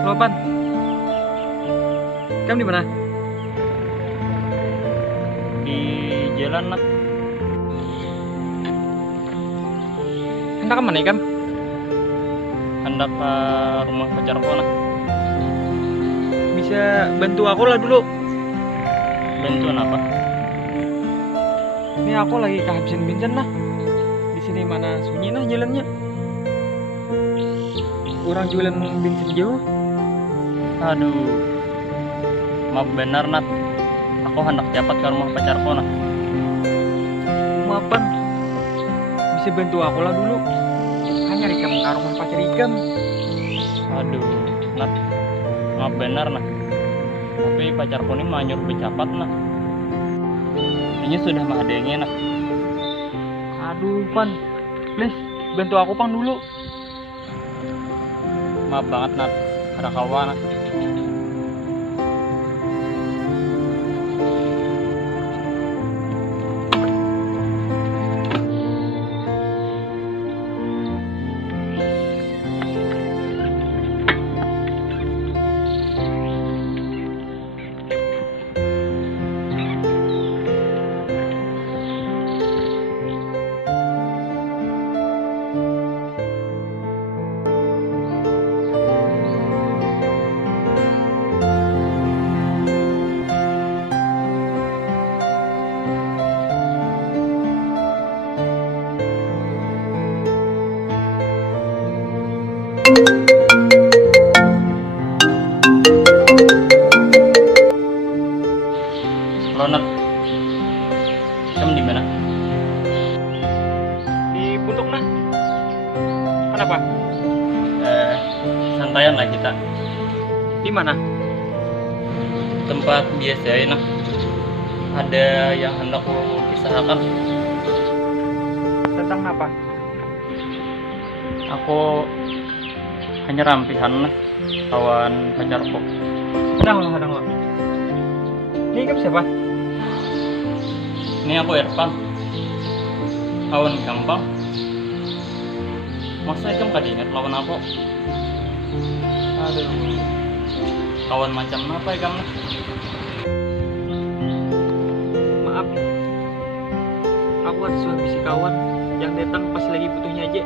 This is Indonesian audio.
Halo, Pan. Kamu di mana? Di jalan nak. Hendak kemana, Ikam? Hendak ke rumah pacarku nak. Bisa bantu aku lah dulu. Bantuan apa? Ini aku lagi kehabisan bensin nah. Di sini mana sunyi nah jalannya. Orang jualan bensin jauh. Aduh, maaf benar nat. Aku hendak cepat ke rumah pacarku nak. Maaf, Pan. Bisa bantu aku lah dulu. Hanya Ikam ke rumah pacar Ikam. Aduh, nat. Maaf benar nak. Tapi pacarku ini mau nyuruh cepat nak. Ini sudah mah adanya nak. Aduh, Pan. Please, bantu aku Pan dulu. Maaf banget nat. Ada kawan nak. Halo nat. Kamu di mana? Di Punduk nah. Kenapa? Santaian lah kita. Di mana? Tempat biasa enak. Ada yang hendak ku kisahkan. Tentang apa? Aku hanya rampihan lah, kawan pacarku. Hadang lo. Ini Ikam siapa? Ini aku Irfan, kawan gampang. Masa kamu gak diingat lawan aku? Aduh. Kawan macam apa ya kamu? Maaf. Aku ada suami si kawan yang datang pas lagi butuhnya aja.